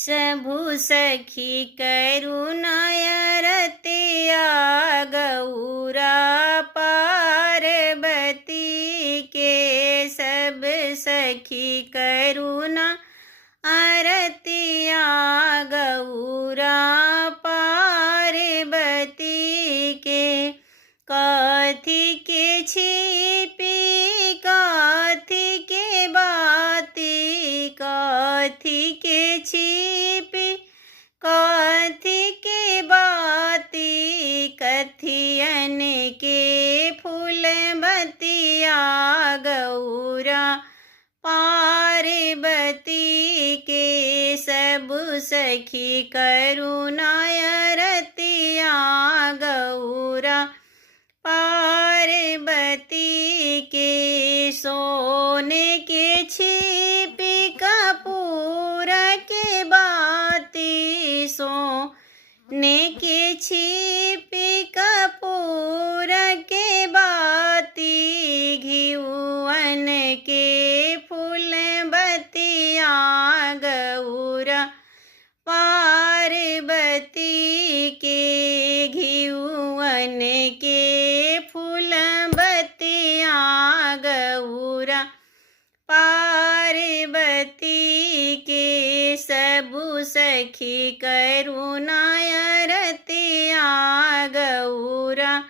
सबु सखी करुणाय रतिया गौरा पार्वती के। सब सखी करुणा आरतिया गौरा पार्वती के। कथी के छिपी कथी के बाती, कथी के छिपी कथी के बाती, कथियन के फूल बतिया गौरा पार्वती के। सबु सखी करुणाय रतिया गौरा पार्वती के। सोने के छिपी कपूर के बाती, सोने के छिपी कपूर के बाती, घिउवन के फूल बतिया गौरा पार्वती के। घिउवन के फूल बतिया गौरा पार्वती के। सबु सखी करुणाय रतिया गौरा